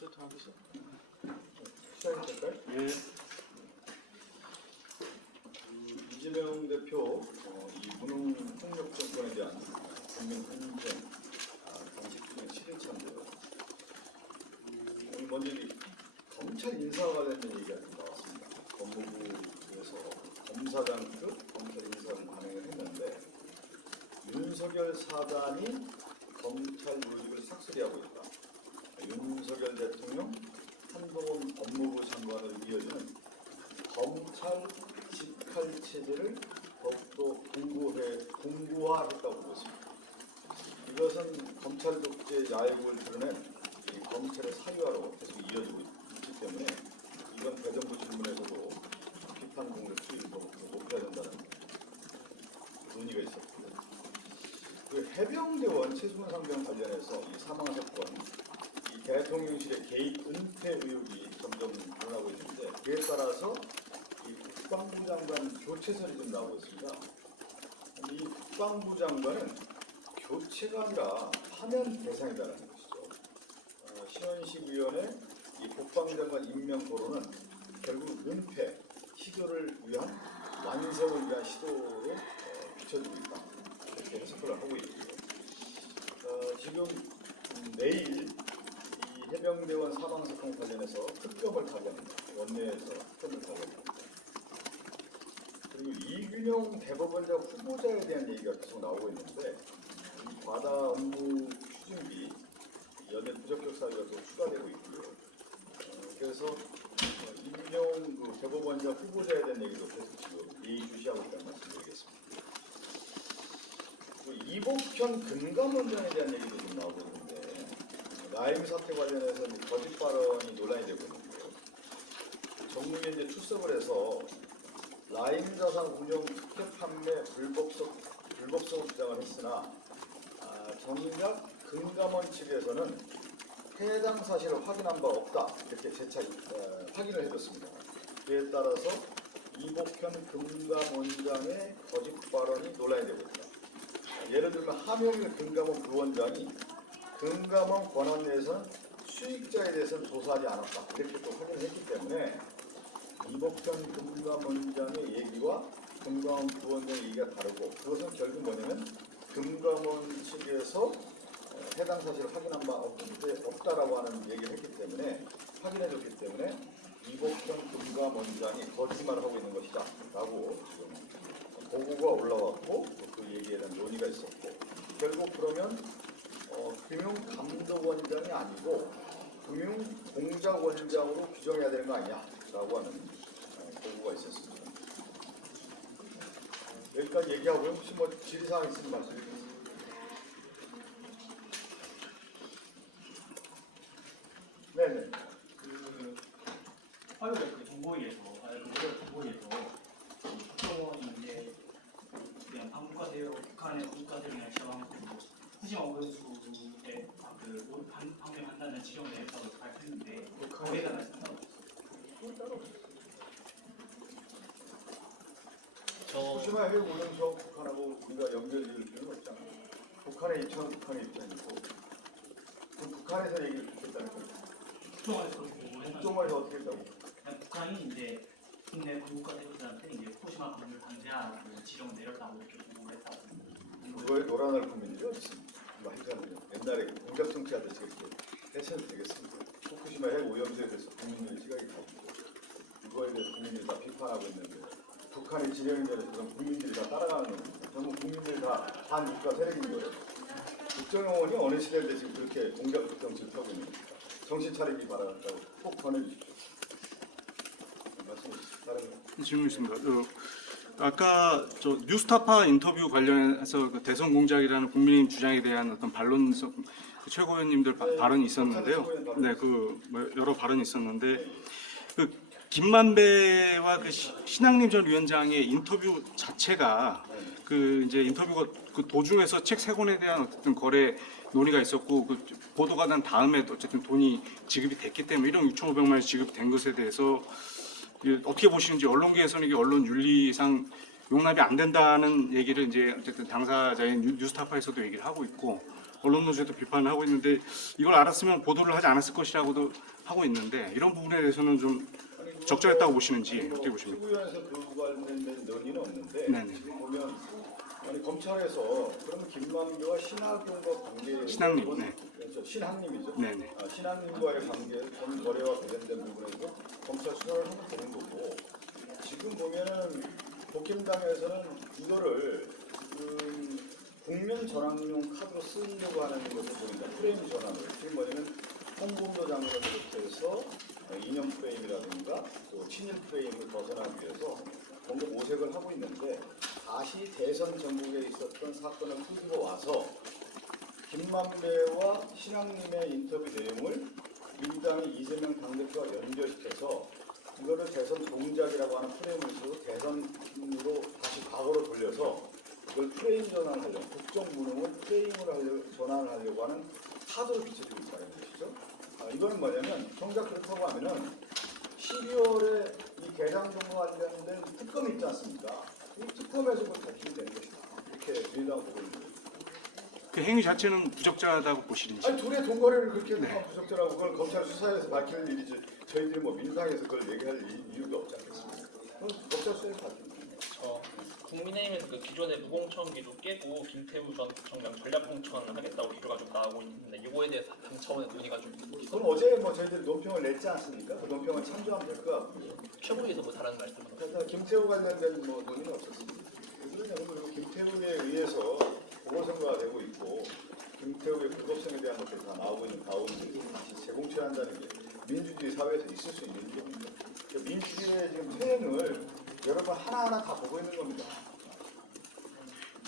시작하겠어? 시작할까요? 예. 이재명 대표 이 무능 폭력 정권에 대한 국민 헌정 정식 수행 7일차인데요. 오늘 먼저 이 검찰 인사와 관련된 얘기가 좀 나왔습니다. 법무부에서 검사장급 검찰 인사를 관행을 했는데 윤석열 사단이 검찰 요직을 삭스리하고 있다. 윤석열 대통령, 한동훈 법무부 장관을 이어주는 검찰 직할 체제를 더욱더 공고화했다고 보고 있습니다. 이것은 검찰 독재 야욕을 드러낸 이 검찰의 사유화로 계속 이어지고 있기 때문에 이번 대정부 질문에서도 비판 공격 수위를 더 높여야 된다는 논의가 있었고요. 그 해병대원 최승원 상병 관련해서 이 사망 사건, 이 대통령실의 개입 은폐 의혹이 점점 드러나고 있는데 그에 따라서 이 국방부 장관 교체설이 좀 나오고 있습니다. 이 국방부 장관은 교체가 아니라 파면 대상이라는 것이죠. 신원식 의원의 이 국방장관 임명 거론은 결국 은폐, 시도를 위한 완성을 위한 시도로 비춰지고 있다. 이렇게 해석을 하고 있고요. 지금 내일 이 해병대원 사망 사건 관련해서 특검을 가져합니다. 원내에서 특검을 가져합니다. 그리고 이균용 대법원장 후보자에 대한 얘기가 계속 나오고 있는데 이 과다 업무 추진비 연일 부적격 사유가 또 추가되고 있고요. 그래서 이균용 그 대법원장 후보자에 대한 얘기도 계속 지금 예의주시하고 있다는 말씀드리겠습니다. 이복현 금감원장에 대한 얘기도 좀 나오고 있는데 라임 사태 관련해서 거짓 발언이 논란이 되고 있는데요. 정무위에 이제 출석을 해서 라임 자산 운용 특혜 판매 불법성을 주장을 했으나 정작 금감원 측에서는 해당 사실을 확인한 바 없다 이렇게 재차 확인을 해줬습니다. 그에 따라서 이복현 금감원장의 거짓 발언이 논란이 되고 있다. 예를 들면 하명일 금감원 부원장이 금감원 권한 내에서는 수익자에 대해서는 조사하지 않았다 이렇게 또 확인을 했기 때문에 이복현 금감원장의 얘기와 금감원 부원장의 얘기가 다르고 그것은 결국 뭐냐면 금감원 측에서 해당 사실을 확인한 바 없다라고 하는 얘기를 했기 때문에 확인해줬기 때문에 이복현 금감원장이 거짓말을 하고 있는 것이다 라고 지금 보고가 올라왔고 그 얘기에 대한 논의가 있었고 결국 그러면 금융감독원장이 아니고 금융공작원장으로 규정해야 되는 거 아니냐 라고 하는 보고가 있었습니다. 여기까지 얘기하고요. 혹시 뭐 질의사항 있으면 말씀해주세요. 네네. 그 화요일에 그 정보위에서 국정원이 이제 그냥 방북과세요 북한의 국가대응이나 지원 후지마 오연수의 그 방문한다는 지정을 했다고 밝혔는데 거기에 대한 말씀 후지마 해외 오염수와 북한하고 우리가 연결될 필요는 없잖아요. 북한의 입장은 북한의 입장이고 그럼 북한에서 얘기를 듣겠다는 거예요. 국정원에서 그렇게 보고를 했는데 국정원에서 어떻게 했다고? 북한이 이제 국내 방북과세요들한테 이제 후지마 방문을 방지하라고 지정을 내렸다고 이렇게 보고를 했다고. 그거에 노란할 국민들이 어디 있습니까? 옛날에 공작 정치하듯이 이렇게 해서는 되겠습니다. 후쿠시마 핵 오염수에 대해서 국민들의 시각이 다르고 그거에 대해서 국민들이 다 비판하고 있는데 북한의 진영에 대해서 그런 국민들이 다 따라가는 겁니다. 전부 국민들이 다 반국가 세력인 거예요. 국정원이 어느 시대인데 지금 그렇게 공작 정치를 하고 있는 겁니까? 정신 차리기 바란다고 꼭 전해주십시오. 말씀 다른 질문 있습니다. 아까 저 뉴스타파 인터뷰 관련해서 그 대선 공작이라는 국민의힘 주장에 대한 어떤 반론성 최고위원님들 발언이 있었는데요. 네, 뭐 여러 발언이 있었는데 그 김만배와 그 신학림 전 위원장의 인터뷰 자체가 그 이제 인터뷰가 그 도중에서 책 3권에 대한 어쨌든 거래 논의가 있었고 그 보도가 난 다음에도 어쨌든 돈이 지급이 됐기 때문에 1억 6,500만 원이 지급된 것에 대해서 어떻게 보시는지 언론계에서는 이게 언론 윤리상 용납이 안 된다는 얘기를 이제 어쨌든 당사자인 뉴스타파에서도 얘기를 하고 있고 언론 노조도 비판을 하고 있는데 이걸 알았으면 보도를 하지 않았을 것이라고도 하고 있는데 이런 부분에 대해서는 좀 적절했다고 보시는지 어떻게 보십니까? 최고위원회에서 그 관련된 논의는 없는데 네네. 지금 보면 아니 검찰에서 그러면 김만배와 신학용과 관계 신학님, 네. 그렇죠. 신학님이죠. 네네. 신학님과의 관계, 돈 거래와 관련된 부분에서 검찰 수사를 하면 되는 거고 지금 보면은 복힘당에서는 이거를 국면 전환용 카드로 쓰려고 하는 것을 보니까 프레임 전환을 지금 뭐냐면 홍범도 장관을 비롯해서 이념 프레임이라든가 또 친일 프레임을 벗어나기 위해서 뭔가 모색을 하고 있는데 다시 대선 전국에 있었던 사건을 끌고 와서 김만배와 신학님의 인터뷰 내용을 민주당의 이재명 당대표와 연결시켜서 이거를 대선 동작이라고 하는 프레임을 쓰고 대선으로 다시 과거로 돌려서 그걸 프레임 전환을 하려고 국정 무능을 프레임으로 전환을 하려고 하는 카드로 비춰지고 있다는 것이죠. 이거는 뭐냐면 정작 그렇다고 하면은 12월에 이 개장동과 관련된 특검이 있지 않습니까? 이 특검에서 그걸 밝히면 되는 것이다. 이렇게 민주당 보고 있는 거죠. 그 행위 자체는 부적절하다고 보시는지. 아니 둘의 돈거래를 그렇게 네. 부적절하고 그걸 검찰 수사에서 밝히는 일이지 저희들이 뭐 민주당에서 그걸 얘기할 이유가 없지 않겠습니까? 그건 검찰 수사에서 밝히는 거죠. 국민의힘에서 그 기존의 무공천기도 깨고 김태우 전 부총장 전략공천을 하겠다고 기류가 좀 나오고 있는데 이거에 대해서 당 차원의 논의가 좀 그럼 어제 뭐 저희들이 논평을 냈지 않습니까? 그 논평을 참조하면 될 것 같고요. 최고위에서 뭐 다른 말씀은 없어요. 그래서 김태우 관련된 뭐 논의는 없었습니다. 그리고 김태우에 의해서 보궐선거가 되고 있고 김태우의 불법성에 대한 것들이 다 나오고 있는 가운데 다시 재공천한다는 게 민주주의 사회에서 있을 수 있는 일입니다. 그러니까 민주주의의 지금 퇴행을 여러분 하나하나 다 보고 있는 겁니다.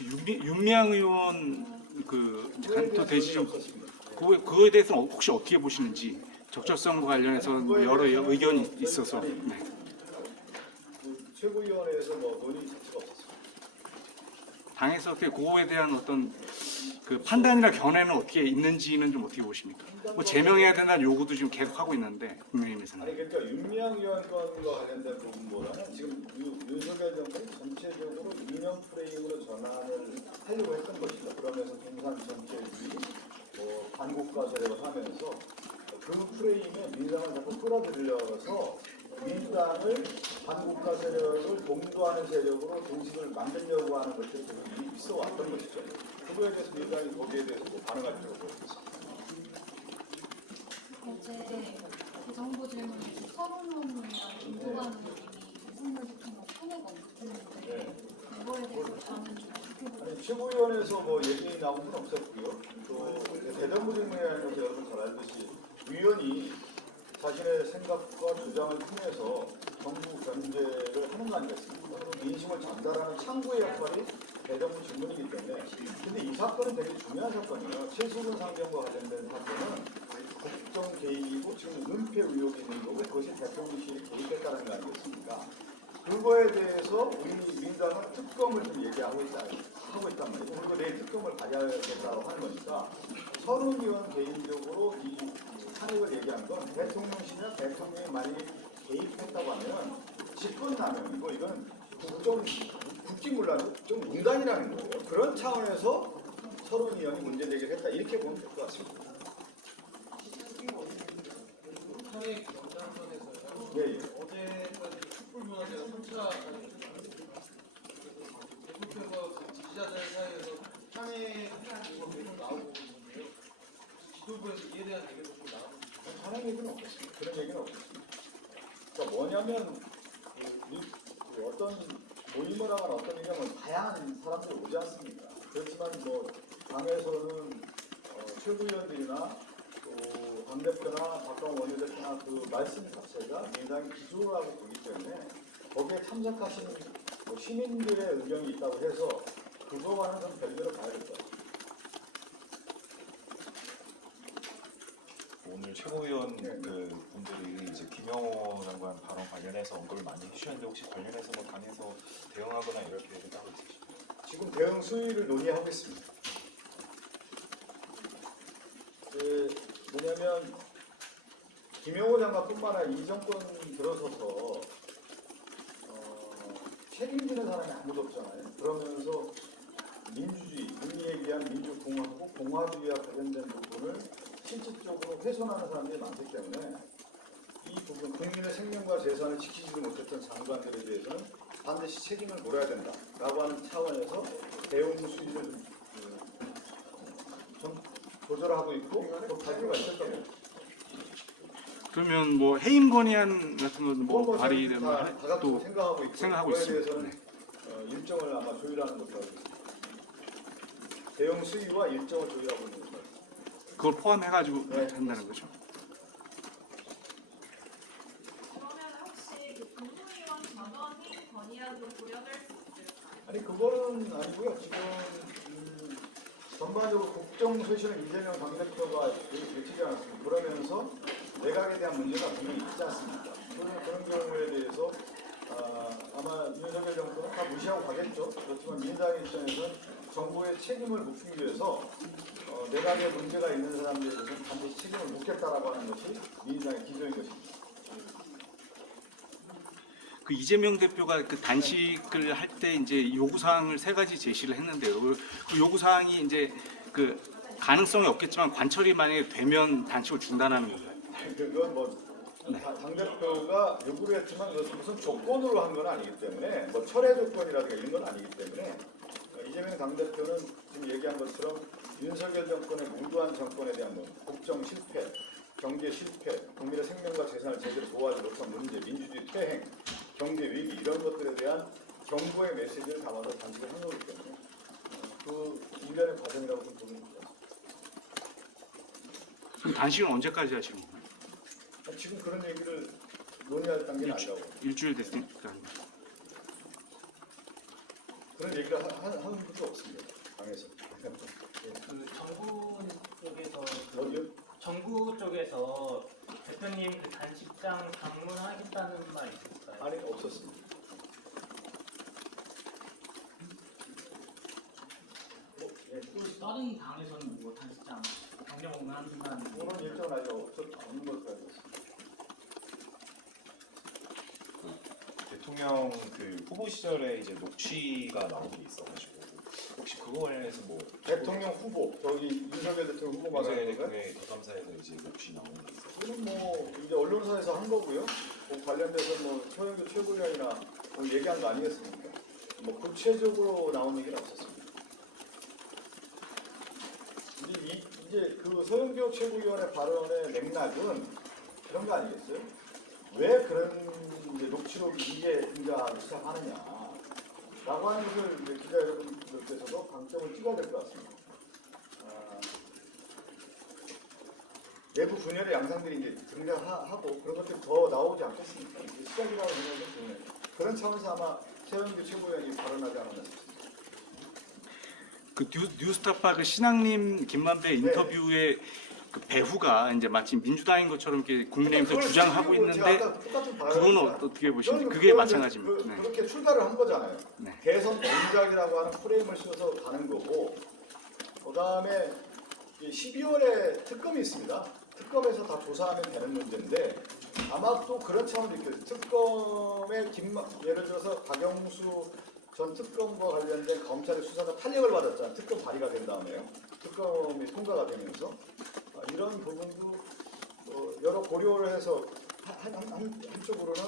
윤미향 의원 그 간도 대지점 없었습니다. 그거에 대해서는 혹시 어떻게 보시는지 적절성과 관련해서 여러 의견이 있어서. 네. 그 최고위원회에서 뭐 논의 자체가 없었습니다. 당에서 어떻게 그거에 대한 어떤 그 판단이나 견해는 어떻게 있는지는 좀 어떻게 보십니까? 뭐 제명해야 된다는 요구도 지금 계속 하고 있는데 국민의힘에서는. 아니 그러니까 윤미향 의원과 관련된 부분보다는 지금 윤석열 정권이 전체적으로 이념 프레임으로 전환을 하려고 했던 것이다. 그러면서 공산 정체주의, 반국가 세력을 하면서 그 프레임에 민주당을 자꾸 끌어들이려서 민주당을 반국가 세력을 동조하는 세력으로 정식을 만들려고 하는 것들이 있어 왔던 것이죠. 그거에 대해서 민주당이 거기에 대해서 뭐 반응할 필요가 없습니다. 어제 그 정부 질문에서 서른론이나 김두관 의원님이 윤석열 대통령 탄핵 언급했는데 이거에 대해서 저는 좀 어떻게 보세요? 아니, 최고위원회에서 뭐 얘기 나온 건 없었고요. 또 대정부 질문이라는 것을 여러분 잘 알듯이 위원이 자신의 생각과 주장을 통해서 정부 견제를 하는 거 아니겠습니까? 그리고 민심을 전달하는 창구의 역할이 대정부 질문이기 때문에 근데 이 사건은 되게 중요한 사건이에요. 최수근 상경과 관련된 사건은 국정 개입이고 지금 은폐 의혹이 있는 거고 그것이 대통령실이 개입했다는 거 아니겠습니까? 그거에 대해서 우리 민주당은 특검을 좀 얘기하고 있단 말이에요. 그리고 내일 특검을 가져야겠다고 하는 거니까 서른 의원 개인적으로 이 탄핵을 얘기한 건 대통령실이나 대통령이 만약에 개입했다고 하면 직권남용이고 이건 국기문란이고 좀 문단이라는 거예요. 그런 차원에서 서른 의원이 문제제기를 했다 이렇게 보면 될 것 같습니다. 탄핵 영장선에서요. 예, 예. 어제까지 촛불문화제가 3차 대통령께서 지지자들 사이에서 탄핵 계속 나오고 있는데요. 지도부에서 이에 대한 얘기도 좀 나오고 탄핵 얘기는 없었습니다. 그런 얘기는 없었습니다. 그러니까 뭐냐면 그 어떤 모임을 하거나 어떤 얘기하면 다양한 사람들이 오지 않습니까? 그렇지만 뭐 당에서는 최고위원들이나 또 당대표나 박광 원내대표나 그 말씀 자체가 민주당이 기조라고 보기 때문에 거기에 참석하신 시민들의 의견이 있다고 해서 그거와는 좀 별개로 봐야 될 것 같아요. 오늘 최고위원 그 분들이 이제 김영호 장관 발언 관련해서 언급을 많이 해주셨는데 혹시 관련해서 뭐 당에서 대응하거나 이럴 계획을 따로 있으신가요? 지금 대응 수위를 논의하고 있습니다. 뭐냐면 김영호 장관뿐만 아니라 이 정권 들어서서 책임지는 사람이 아무도 없잖아요. 그러면서 민주주의, 우리에 의한 민주공화국 공화주의와 관련된 부분을 실질적으로 훼손하는 사람들이 많기 때문에 이 부분 국민의 생명과 재산을 지키지도 못했던 장관들에 대해서는 반드시 책임을 물어야 된다라고 하는 차원에서 대응 수위를 좀 조절하고 있고 또 발표가 있었던 거예요. 그러면 뭐 해임 건의안 같은 건뭐 그건 발의되면 다 또 생각하고 있고 생각하고 그거에 있습니다. 대해서는 일정을 아마 조율하는 것으로 알고 있습니다. 대응 수위와 일정을 조율하고 있는 것으로 알고 있습니다. 그걸 포함해가지고 네. 한다는 거죠. 그러면 혹시 그 국무위원 전원이 건의안으로 고려될 수 있을까요? 아니 그거는 아니고요. 지금 전반적으로 국정 쇄신을 이재명 당대표가 외치지 않았습니다. 그러면서 내각에 대한 문제가 분명히 있지 않습니까? 그런 경우에 대해서 아마 윤석열 정부는 다 무시하고 가겠죠. 그렇지만 민주당의 입장에서는 정부의 책임을 묻기 위해서 내각에 문제가 있는 사람들에 대해서는 반드시 책임을 묻겠다라고 하는 것이 민주당의 기조인 것입니다. 그 이재명 대표가 그 단식을 할 때 이제 요구 사항을 세 가지 제시를 했는데요. 그 요구 사항이 이제 그 가능성이 없겠지만 관철이 만약에 되면 단식을 중단하는 건가요? 그건 뭐 당대표가 요구를 했지만 그것은 무슨 조건으로 한 건 아니기 때문에 뭐 철회 조건이라든가 이런 건 아니기 때문에 이재명 당대표는 지금 얘기한 것처럼 윤석열 정권의 무도한 정권에 대한 뭐 국정 실패, 경제 실패, 국민의 생명과 재산을 제대로 보호하지 못한 문제, 민주주의 퇴행, 경제 위기 이런 것들에 대한 정부의 메시지를 담아서 단식을 한 거기 때문에 그 일련의 과정이라고 좀 보는 거죠. 그럼 단식은 언제까지 하시는 거예요? 지금 그런 얘기를 논의할 단계는 아니라고. 일주일 됐으니까. 그런 얘기를 하는 분도 없습니다. 당에서. 그 정부 쪽에서 어디요? 정부 쪽에서 대표님 그 단식장 방문하겠다는 말 있을까요? 아니 없었습니다. 다른 당에서는 뭐 단식장 경력을 한다는 그런 일정은 아직 없는 것으로 알고 있습니다. 대통령 그 후보 시절에 이제 녹취가 나온 게 있어가지고 혹시 그거 관련해서 뭐 대통령 후보, 저기 윤석열 대통령 후보 말하는 건가요? 대통령의 덕감사에서 이제 녹취 나온 게 있어요. 그건 뭐 이제 언론사에서 한 거고요. 그 관련돼서 뭐 서영교 최고위원이나 뭐 얘기한 거 아니겠습니까? 뭐 구체적으로 나온 얘기는 없었습니다. 이제 그 서영교 최고위원의 발언의 맥락은 그런 거 아니겠어요? 왜 그런 이제 녹취록이 이게 등장하기 시작하느냐 라고 하는 것을 이제 기자 여러분들께서도 방점을 찍어야 될 것 같습니다. 내부 분열의 양상들이 이제 등장하고 그런 것들이 더 나오지 않겠습니까? 이제 시작이라고 생각하기 때문에 그런 차원에서 아마 서영교 최고위원이 발언하지 않았나 싶습니다. 그 뉴스타파 그 신앙님 김만배 인터뷰에 그 배후가 이제 마치 민주당인 것처럼 이렇게 국민의힘에서 그걸 주장하고 제가 있는데 아까 똑같은 그건 발언이지만 어떻게 보십니까? 저는 그게 그거는 마찬가지입니다. 네. 그렇게 출발을 한 거잖아요. 네. 대선 공작이라고 하는 프레임을 씌워서 가는 거고 그다음에 12월에 특검이 있습니다. 특검에서 다 조사하면 되는 문제인데 아마 또 그런 차원도 있겠어요. 특검의 예를 들어서 박영수 전 특검과 관련된 검찰의 수사가 탄력을 받았잖아요. 특검 발의가 된 다음에요. 특검이 통과가 되면서 이런 부분도 여러 고려를 해서 한쪽으로는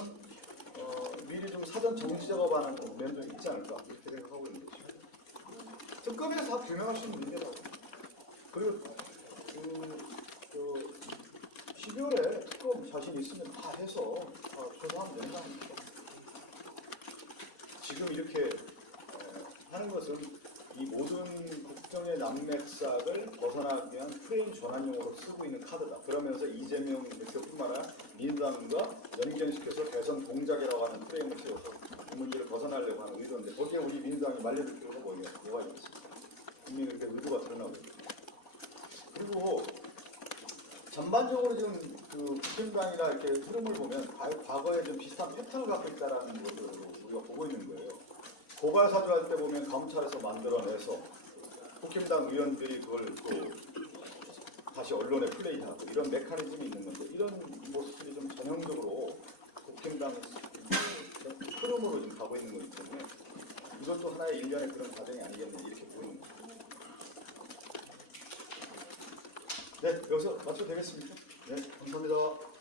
미리 좀 사전 정지 작업하는 면도 있지 않을까 이렇게 생각하고 있는 거죠. 특검에서 다 규명할 수 있는 문제라고. 그리고 12월에 특검 자신 있으면 다 해서 조사하면 된다 합니다. 지금 이렇게 하는 것은 이 모든 국정의 난맥삭을 벗어나기 위한 프레임 전환용으로 쓰고 있는 카드다. 그러면서 이재명 대표뿐만 아니라 민주당과 연결시켜서 대선 공작이라고 하는 프레임을 씌워서 이 문제를 벗어나려고 하는 의도인데 거기에 우리 민주당이 말려들 필요가 뭐가 있겠습니까? 국민의 그 의도가 드러나고 있습니다. 그리고 전반적으로 지금 그 국힘당이나 이렇게 흐름을 보면 과거에 좀 비슷한 패턴을 갖고 있다는 것을 우리가 보고 있는 거예요. 고발 사주할 때 보면 검찰에서 만들어내서 국힘당 의원들이 그걸 또 다시 언론에 플레이하고 이런 메커니즘이 있는 건데 이런 모습들이 좀 전형적으로 국힘당 흐름으로 좀 가고 있는 거기 때문에 이것도 하나의 일련의 그런 과정이 아니겠느냐 이렇게 보이는 거죠. 네, 여기서 마쳐도 되겠습니까? 네, 감사합니다.